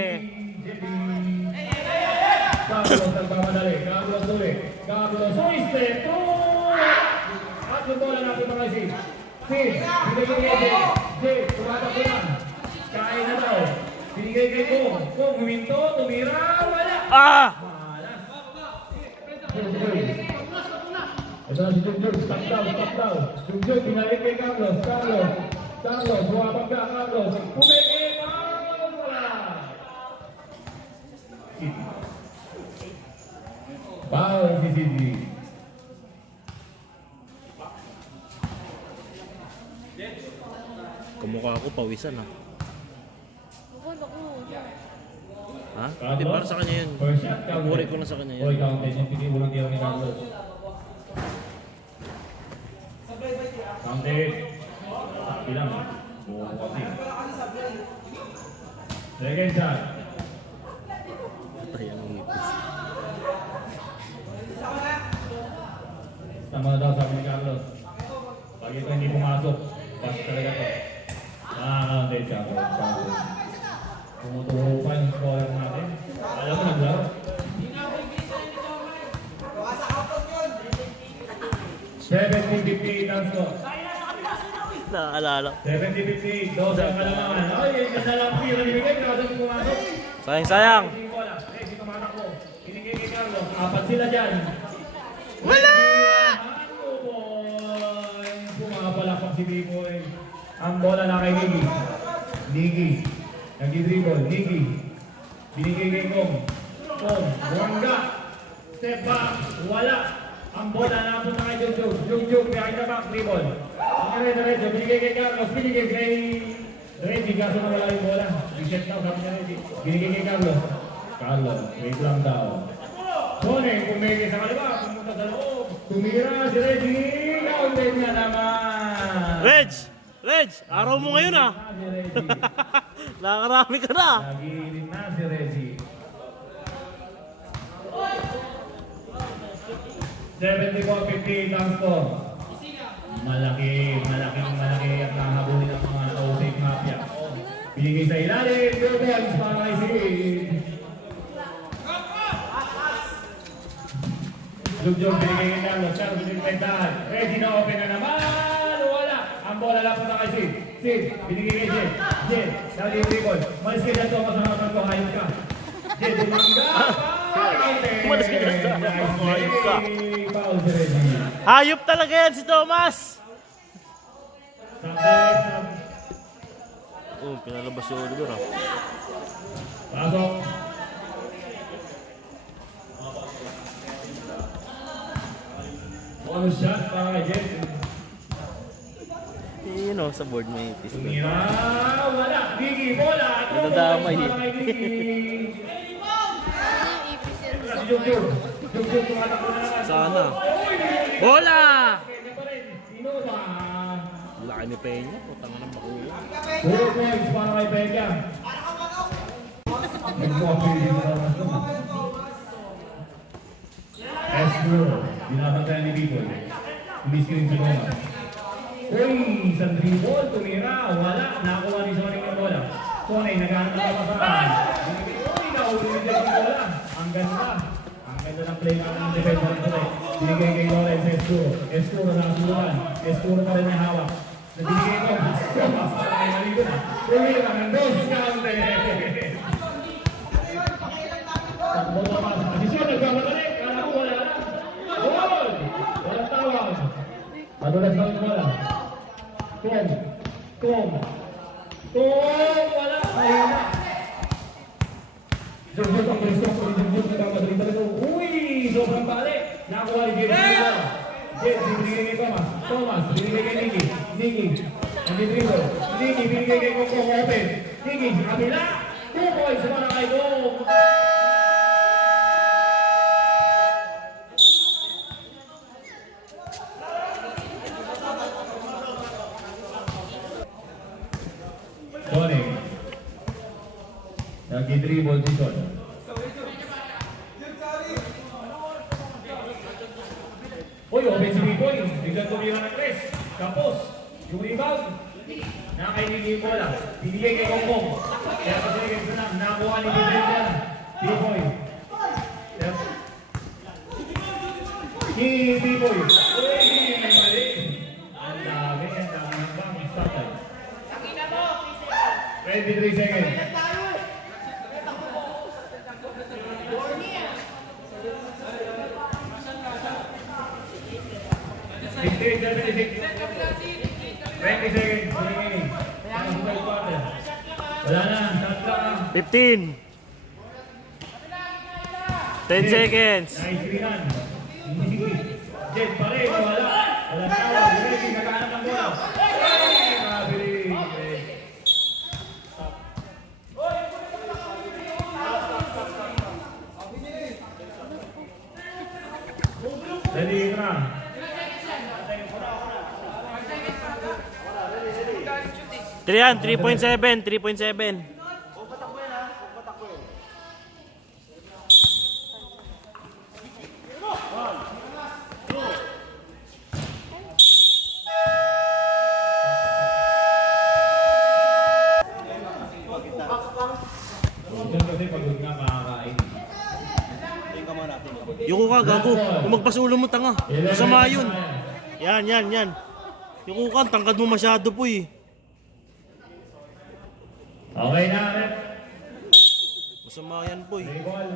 Carlos nagpamadali. Carlos ulit. Carlos ulit. Step 2. At yung bola natin mga Sid. Sid, binigay kay Jet. Jet, tumatakbo na. Kain na daw. Binigay kay Kung. Kung huminto, tumira, wala. Ah! Ito na si Junjun, stop down. Junjun, pinalik kay Carlos. Carlos, buwabag ka, Carlos. Pumigil, wala. Foul si Sidney. Kumukha ako, pawisan ah. Bukod ako. Ha? Hindi, para sa kanya yun. First shot, counted. Paguri ko na sa kanya yun. Boy, counted. Yung pinibulong tira ni Carlos. Counted. Bilang. Buo kasi. Second shot. Patay ang ngipis. Tama na daw sabi ni Carlos. Pag ito hindi pumasok, pass talaga to. Counted, Carlos. Tumuturo pa yung scorer natin. Alam mo, naglaro. 70-58 ang score. Naaalala. 70-58, 12 ang kalamangan. Ay, yung ganda lang tira ni Miguel, nakasal yung pumasok. Sayang, sayang. Hindi ko alam. Eh, si tumatakbo. Binigay kay Carlos. Apat sila dyan. Wala! Ano, boy? Pumapalakpak si Bikoy. Ang bola na kay Niggy. Niggy. Nag-dribble. Niggy. Binigay kay Kong. Kong. Buwangga. Step back. Wala. Ang bola napunta kay Junjun. Junjun. Behind the back. Dribble. Ang diretso. Binigay kay Carlos. Binigay kay Reggie. Kaso na wala yung bola. Reset daw. Sabi niya Reggie. Binigay kay Carlos. Carlos. Wait lang daw. Sonic. Pumigay sa kaliwa. Pumunta sa loob. Tumira si Reggie. Counted niya naman. Reg! Reg! Araw mo ngayon ah! Si Reggie. Nakakarami ka na! Nagiiling na si Reggie. 74-58 ang score. Malaki at nahabulin ang mga Osake Mafia. Binigay sa ilalim, 2 points para kay Sid. Junjun binigay kay Carlos, Carlos binigay kay Dan. Reggie na open na naman, wala. Ang bola lang punta kay Sid. Sid, binigay kay Jet. Jet, lagi yung rebound. Malis ka dyan, Thomas, ang harapan ko, hayop ka. Jet, bumangga. Umalis ka dyan, Thomas, hayop ka. Foul si Reggie. Hayop talaga yan si Thomas! Oh, pinalabas si Oliver ah. Pasok. One shot para kay Jet. Yun o, sa board may pistol. Tumira, wala. Gigi, bola. Nadadamay eh. Para kay Gigi. Ano yung ipis yan sa Si Junjun. Junjun, tumatakbo na naman. Sana. Bola! Kanya pa rin. Sino ba? Laki ni Peña, putang na makuha. 4 points para kay Peña. Nagpo-appeal din sa mas naman. Esbro, binabantayan ni Bicol. Hindi screen si Goma. Uy, isang dribble, tumira, wala. Nakakuha ni Sonic ng bola. Sonic, naghahanap ng pasahan. Uy, nahuli ni Jet yung bola. Ang ganda. Ang ganda ng play namin ng defender ng Sonic. Binigay kay Lawrence Escuro. Escuro na kasulungan. Escuro pa rin yung hawak. Nabinigay ko. Thomas para kay Maligo na. Tumira ng dos kante. Takbo Thomas. Asisyon, nagbabatalik. Kala ko wala na. Gol! Walang tawag. Padulas na yung bola. Tom. Wala. Mahina. Jumbo ang Cristo. Jumbo nagbabatalik talaga. Uy! Sobrang balik. Nakuha ni James yung bola. James, binigay kay Thomas. Thomas, binigay kay Nicky. Nicky. Nandito. Nicky, binigay kay Coco. Open. Nicky, kabila. 2 points para kay Coco. Tony. Nag-dribble si Son. Uy, offensive point. Biglang tumira ng Chris. Campos. Yung rebound. Nakainigay mo lang. Binigay kay Kongkong. Kaya pa sila kay Sunam. Nakakuha ni Bidenta. 3-point. Ni 3-point. Uy, may mali. Ang dami. Ang dami ng bang. Stop time. 23 seconds. Wala na, shot clock. 15. 10 seconds. Nice screenan. Jet pa rin, wala. Walang tawag. Ready, nagkahanap ng bola. Mabilis. Ready na. 3.7. Kasi pagod nga makakain. Yuko ka, gago. Kung magpasulo mo, tanga. Masama yun. Yan. Yuko ka, tangkad mo masyado po eh. Okay na, rep. Masama yan po eh. Play ball.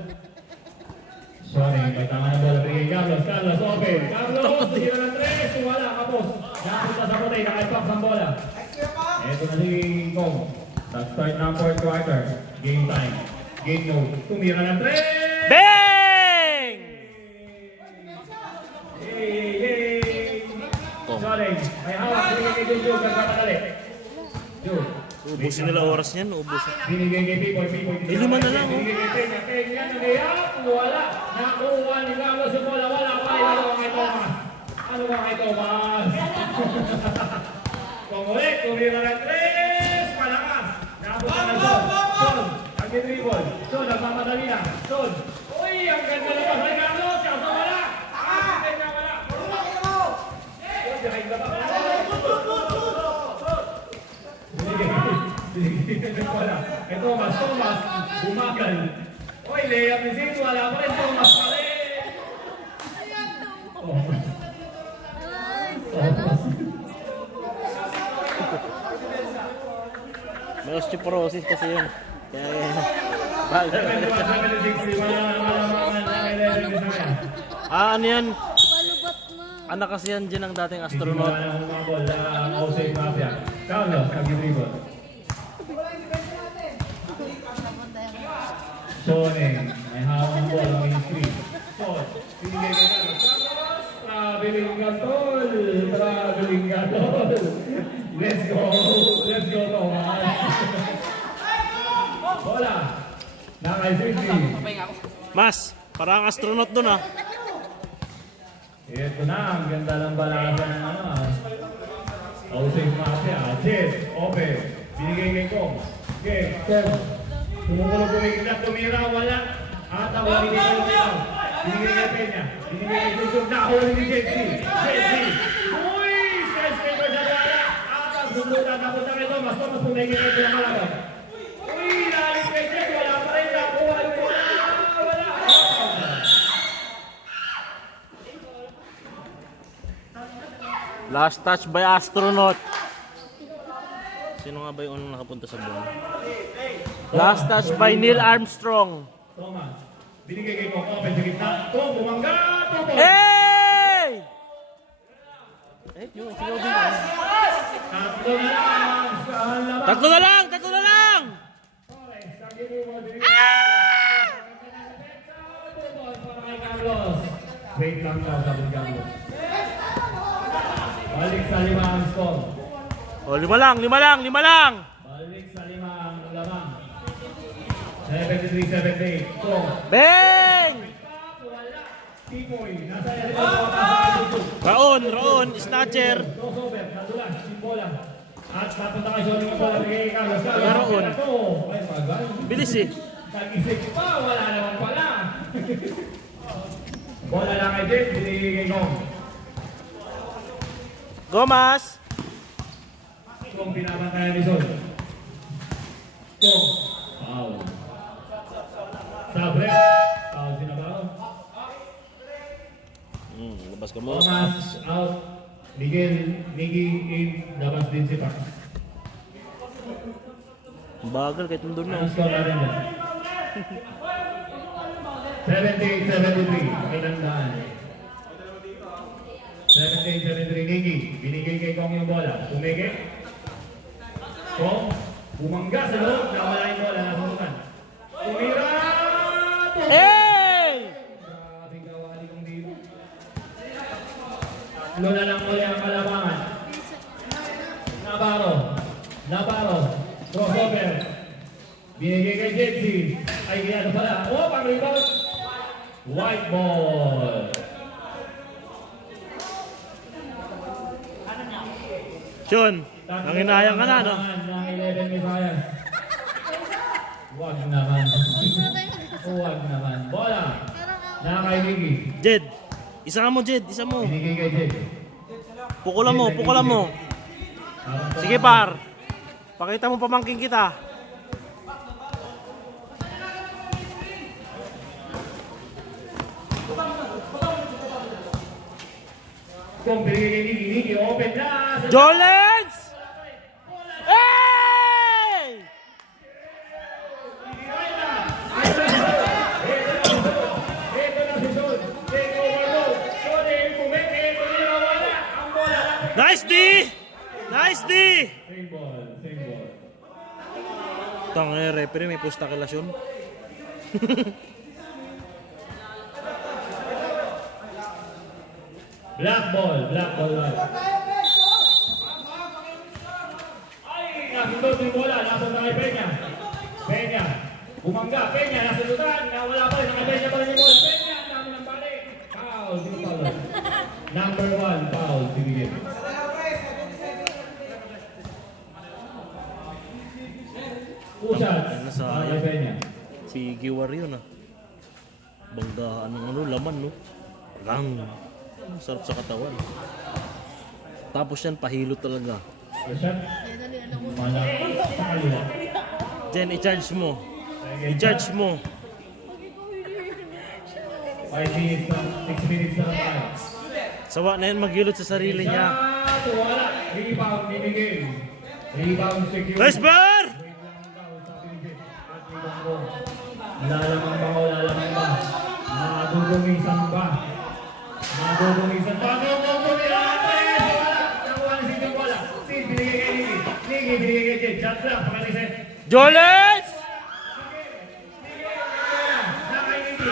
Sorry, may tama na bola. Bigay Carlos, open. Carlos, tira ng 3. Wala, kapos. Nakapunta sa puti, naka-box ang bola. Ito na si Kong. Start ng 4th quarter. Game time. Game mode. Tumira ng 3. Bang! Yay! Sorry, may hawak. Binigay kay Jude. Nagpapadali. Jude. Ubusin nila oras niyan, ubusin. Binigay kay Pipoy. Lima na lang, oh. Binigay kay Peña. Nagayap. Wala. Nakuha ni Carlos yung bola. Wala pa. Ano ba kay Thomas? Kung ulit, tumira ng 3. Palakas. Nakapunta ng Son. Nag-dribble. Son, nagmamadali na. Son. Uy, ang ganda na ba? Kay Carlos. Kaso wala. Peña wala. Uy, dahil ka ba? Binigay ng bola. Kay Thomas. Bumagal. Uy, layup ni Zito. Wala pa rin. Thomas pa rin. May osteoporosis kasi yun. Kaya bagal. Ano yan? Palubat na. Anak kasi yan dyan ang dating astronaut. Carlos, nag-dribble. Soneng, may hawak ng bola, may screen. Son, binigay kay Carlos. Traveling gatol. Let's go, Thomas. Bola. Nakay 60. Mas, parang astronaut dun ah. Ito na, ang ganda ng balasan ng ano ah. Ausay Mafia, Jet, open. Binigay kay Kong. Okay, Kong. Tumukulog kumikita, tumira, wala. At ako, hindi ko lumitaw. Binigay kay Peña. Binigay kay Tusok. Nakahuli ni Jetsi. Uy! Skyscraper sa bola. At ang sundutan. Napunta kay Thomas. Thomas, pumigil kay Peña Malaban. Uy! Lalit kay Jet. Wala pa rin. Nakuha yung bola. Wala. Last touch by astronaut. Sino nga ba yung unang nakapunta sa buwan? Last touch by Neil Armstrong. Thomas. Binigay kay Kong. Open sa gitna. Tom, bumangga! Tom! Hey! Eh, yung sinabi ko. Tatlo na lang! Saan naman? Tatlo na lang! Tatlo na lang! Torres, sabi mo, binigay. Para kay Carlos. Wait lang daw, sabi ni Carlos. Balik sa 5 ang score. Oh, 5 lang! 5 lang! 5 lang! Balik sa 5 ang lamang. 73-78. Tom. Bang! Wala. Timoy. Nasa ito. Raon! Snatcher! Crossover. Nadulas. Simbola. At napunta kay Johnny Mabola. Bigay kay Carlos. Meron. Ay, magal. Bilis eh. Nag-isip pa. Wala naman pala. Bola lang kay Jet. Binigay kay Kong. Gomas! Kong pinabantayan ni Sol. Kong. Foul. Sabre. Foul si Navarro. Labas ka mo. Thomas out. Miguel, Miggy in. Labas din si Pac. Bagal kahit nandun na. Ang score natin yan. 78-73. Pakitandaan. 78-73. Miggy. Binigay kay Kong yung bola. Umigay. Kong. Bumangga sa loob. Nawala yung bola. Nasundukan. Tumira! Hey! Grabing kawali kong dito. Tatlo na lang muli ang kalabangan. Navarro. Crossover. Binigay kay Jetsi. Ay, ano pala? Oh, pang rebound. White ball. Sean, nanginayang ka na, no? Ng 11 Visayas. Huwag naman. Huwag naman. Bola. Na kay Miggy. Jed, isa ka mo, Jed. Isa mo. Binigay kay Jet. Pukulan mo. Sige, par. Pakita mo pamangking kita. Kung binigay kay Miggy, open na! Jolens! Hey! Ito na si Sol. Take over mo. Sorry, kumeke. Wala. Ang bola. Nice D! Nice D! Same ball. Tangay, referee, may pustakilasyon. Black ball. Ay, nasundot yung bola. Napunta kay Peña. Bumangga. Peña, nasundutan. Nawala pa rin. Naka-Peña pa rin yung bola. Peña, ang dami ng balik. Foul. Sino foul? Number 1, foul. Sinigil. Pusat. Sayang. Kay Peña. Si Giwar yun, ah. Banggaan ng laman, no? Lang. Sarap sa katawan. Tapos yan, pahilo talaga. Pusat. Malakas sa kaliwa. Jen, i-charge mo. I-charge mo. 5 minutes na. 6 minutes na tayo. Sawa na yan, maghilot sa sarili niya. Wala. Rebound ni Miguel. Rebound secure. Nice bar! Lalamang ba? Nadudumisan ba? Tumira! Nakuha ni Sid yung bola. Sid, binigay kay Niggy. Niggy, binigay kay Jet. Shot lang, pakalisin. Jolens! Nakay Niggy.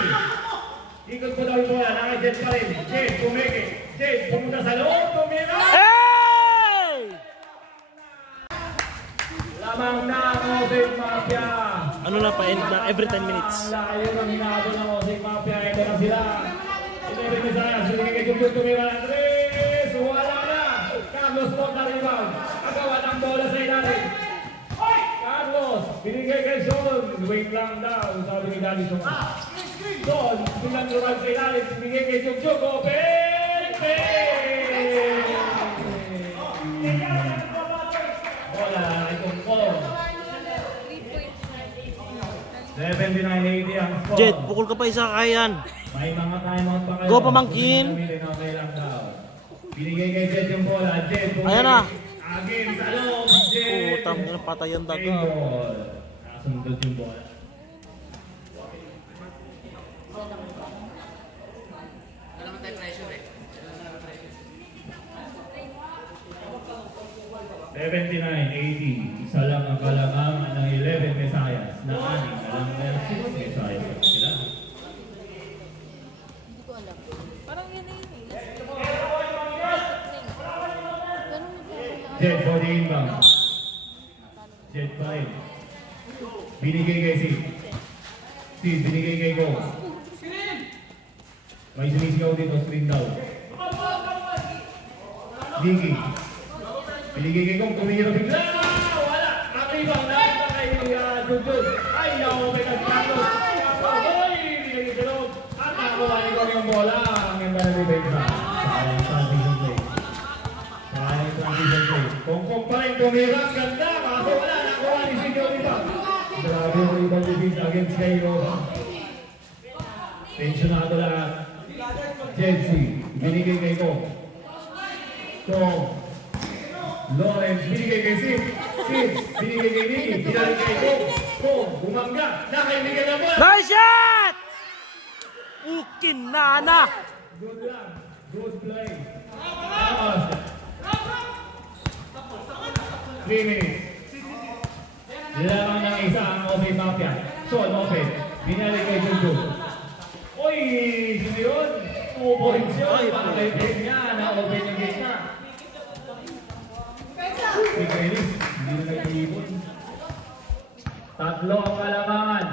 Ikot ko daw yung bola. Nakay Jet pa rin. Jet, kumeke. Jet, pumunta sa loob. Tumira! Hey! Lamang na ang Mosaic Mafia. Ano na pa, end na every 10 minutes. Ang layo ng hinado ng Mosaic Mafia. Ito na sila. Ito yung Visayas. Binigay kay Jumjun. Tumira ng 3. Wala na. Carlos Port na rebound. Agawa ng bola sa ilalim. Carlos, binigay kay Sean. Wait lang daw. Sabi ni Daddy Sean. Sean, pinagluran sa ilalim. Binigay kay Jumjun. Open! Bola, itong Paul. 79-80 ang score. Jed, pukul ka pa isa kayan. May mga timeout pa kayo. Go, pamangkin. Okay lang daw. Binigay kay Jet yung bola. Jet, Ayan na. Again sa loob. Jet. Putang ina, patay ang daga. Ball. Nakasundot yung bola. Wala naman tayo pressure eh. 79-80. Isa lang ang kalamangan ng 11 Mesayas na 6 na lang ng 6 Mesayas. Sila. Hindi ko alam. Parang yun na yun eh. Ganun mo po. Jet for the inbound. Jet pa rin. Binigay kay Sid. Sid, binigay kay Go. May sumisigaw dito, screen down. Digi. Binigay kay Go, tumira bigla. Wala! Ang rebound, nakita kay Jujud. Ay, naubay ka si Carlos. Hoy! Binigay kay Loob. At nakakuha ni Go yung bola. Ang ganda na rebound sa. Sayang transition play. Sayang transition play. Kung pa rin tumira, ang ganda. Kaso wala, nakuha ni Sid yung rebound. Grabe yung rebound ni Sid against kay Rosa. Tensionado lahat. Chelsea, binigay kay Go. Lawrence, binigay kay Sid. Sid, binigay kay Nicky. Binigay kay Go. Bumangga. Nakaibigan na bola. Nice shot! Ukin nana! Good lang. Good play. 3 minutes. Lamang ng isa ang Ope Mafia. Sean Ope. Binalik kay Juju. Uy! Sino yun? 2 points yun. Para kay Ben niya. Na-open yung gate na. Si Dennis. Hindi na nag-iipon. 3 ang kalamangan.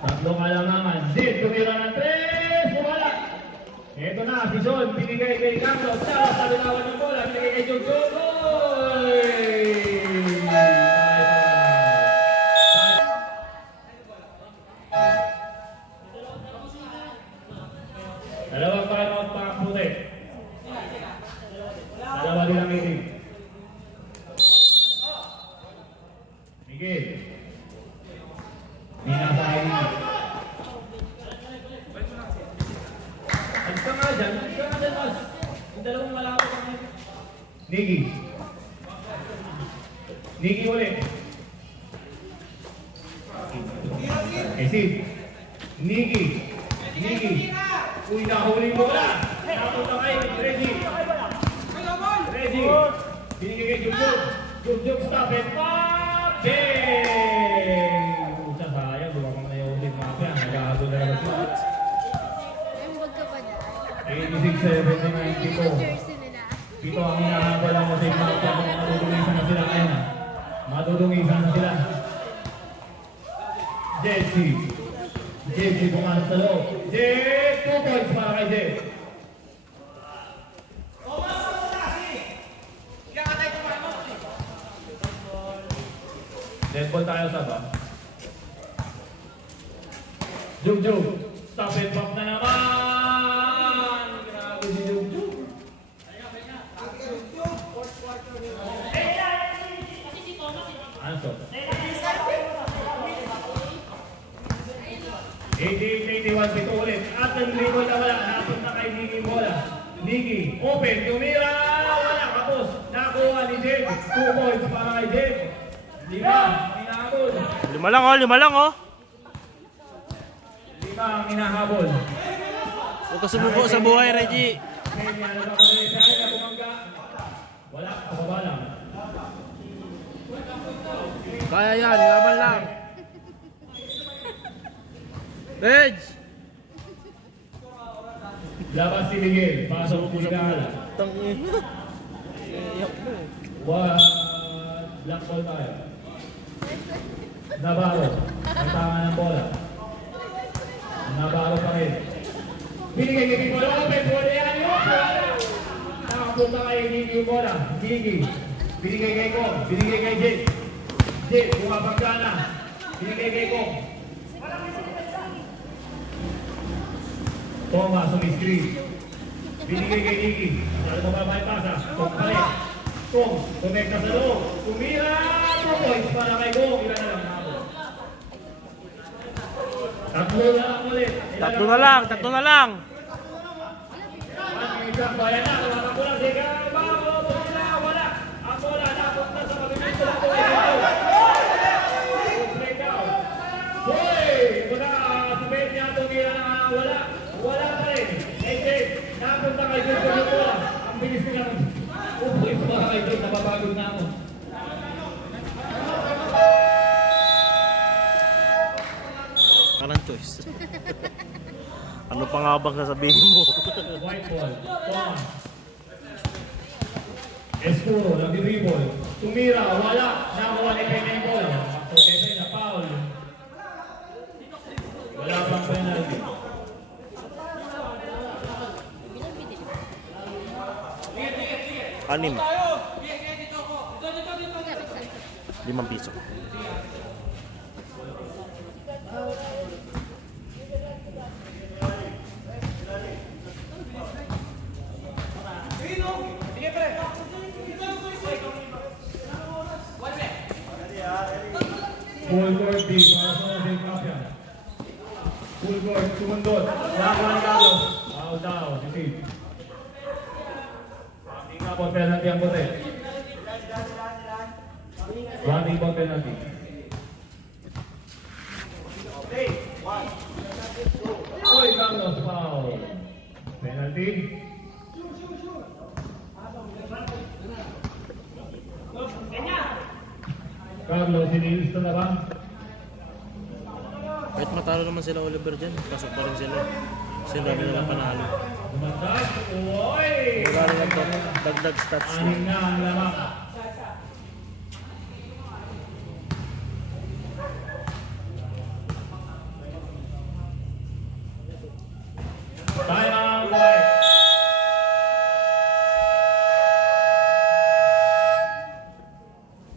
3 kalamangan. Zip, tumira ng 3. Bumala. Ito na, si John. Binigay kay Carlos. Sa lunawan ng bola. Binigay kay Jojo. Dalawang timeout pa ang puti. Dalawa din ang meeting. Miguel. Binasahin niya. Alis ka nga dyan, Mas. Yung dalawang malapit ang meeting. Nicky. Nicky ulit. Sid. Nicky. Nicky. Uy, nahuli mo na. Napunta kay Reggie. Reggie. Binigay kay Jumjum. Jumjum stop and pop. Jeng! Pucha, sayang. Dumakang na yung ulit mga pia. Nag-aagol na naman siya. Ayun, wag ka pa dyan. 86-70-90 po. Jersey nila. Pito ang hinahabol ang Jose Mata. Madudungisan na sila ngayon. Madudungisan na sila. Jesse. Jesse pumasok sa loob. Jesse! 2 points para kay Jesse. Dead ball tayo sa ba? Jug. Stop and pop na naman! Grabe si Jug. Anso. 88-81 pito ulit. At ang dribble na wala. Napunta kay Nicky bola. Nicky, open, tumira, wala. Kapos, nakuha ni Jed. 2 points para kay Jed. 5, hinahabol. 5 lang oh, 5 lang oh. 5 ang hinahabol. Huwag ka sumuko sa buhay, Reggie. Kenya, nagpapalay sa kanya, bumangga. Wala, kababa lang. Kaya yan, laban lang. Reg! Labas si Miguel, pasok si Gala. Tangin. Iyak mo eh. Black ball tayo. Navarro, ang tama ng bola. Navarro pa rin. Binigay kay Nicky bola, open, bola yan yun, bola! Nakapunta kay Nicky yung bola. Nicky, binigay kay Kong, binigay kay Jet. Jet, bumabagka na. Binigay kay Kong. Thomas, sumiscreen. Binigay kay Nicky. Saan mo ba pasa? Kong pa rin. Kong, connect na sa loob. Tumira! 2 points para kay Kong. Ilan na lang nabot? 3 na lang ulit. Tatlo na lang, tatlo na lang. Isang bayan na, tumatakbo lang si Gabao. Wala, wala. Ang bola napunta sa pagbibisto ng tuloy. Break out. Hoy! Muna, sabihin niya tumira na wala. Wala pa rin. AJ, napunta kay Jun yung bola. Ang bilis nila. Upoy sa mga kay Jun, napapagod na ako. Parang choice. Ano pa nga bang sasabihin mo? White ball. Thomas. Escuro, nag-dribble. Tumira, wala. Nakuha ni Peña yung bola. Okay, Peña, foul. Wala pang penalty. Anim. 5 piso. Full court D, para sa Jose Capia. Full court, sumundot. Nakuha ni Carlos. Foul daw, deceive. Tingnan po penalty ang bote. Running ball penalty. Oy, Carlos, foul. Penalty. Carlos, sinilista na ba? Kahit matalo naman sila Oliver dyan, pasok pa rin sila. Sila rin nalang panalo. Dumadag. Oy! Wala nilang dagdag stats. Aning na ang lamak. Time out, White.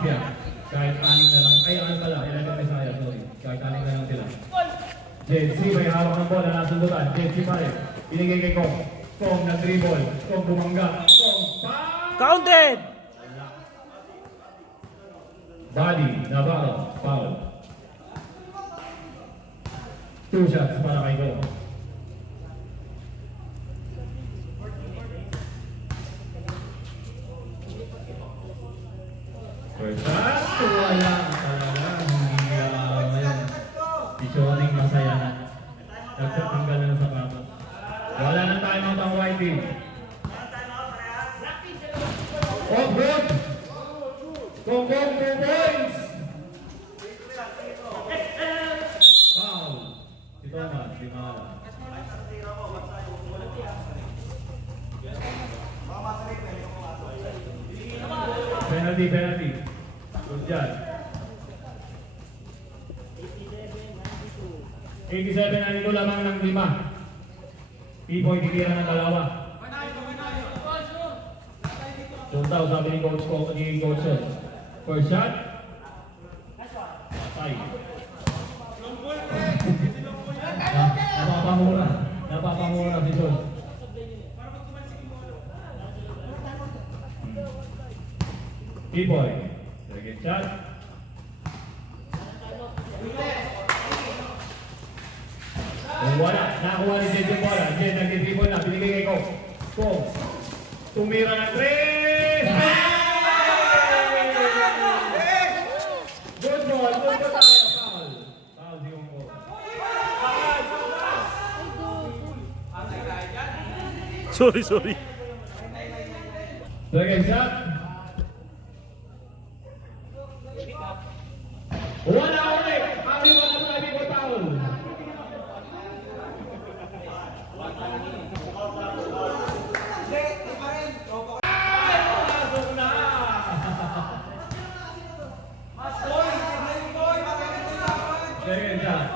Yeah, kahit aning na lang. Ay, ano pala? 11 Messiah, sorry. Kahit aning na lang sila. JC may hawak ng bola, nasundutan. JC pa rin. Binigay kay Kong. Kong nag-dribble. Kong bumangga. Kong pa! Counted! Body, Navarro, foul. 2 shots para kay Kong. First shot, wala talaga. Hindi ngayon. Pichoning masaya na. Nagsatanggal na sa sapatos. Wala nang timeout ang white team. Off good. Kong 2 points. Foul. Si Thomas, di mahala. Penalty, penalty. Good job. 87 na nito lamang ng 5. Pipoy, titira ng 2. Suntaw, sabi ni Coach Ko, ni Coach Son. First shot. Patay. Napapamura. Napapamura si Son. Pipoy. Second shot. Kung wala, nakakuha ni Jen yung bola. Jen, nag-dribble na. Binigay kay Ko. Ko. Tumira ng 3. Good ball. Good ball tayo. Foul. Foul si Kong Ko. Sorry. Second shot. Wala ulit. Kami wala na kami ko foul. Second shot.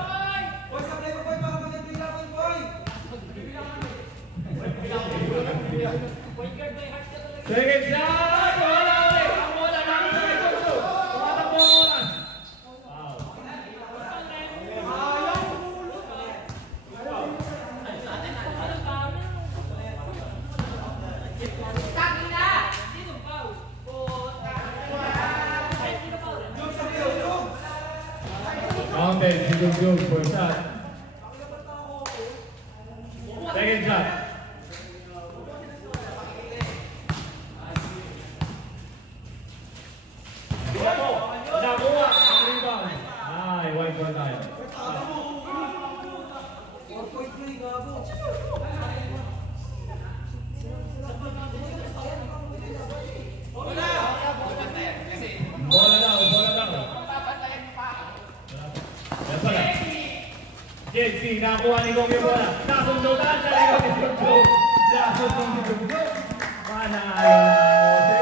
Second shot! Wala ulit! Ang bola namin sa ito! Tumatakbo ang oras! Wow! Counted si Jung Jung for shot. Second shot. Bato, nakuha ang rebound. Ay, white ball tayo. 4.3 gabo. Bola daw, bola daw. Yan pala. JC, nakuha ni Gong yung bola. Nasundutan sa likod ni Gong. Nasundutan ni Gong. Manalo.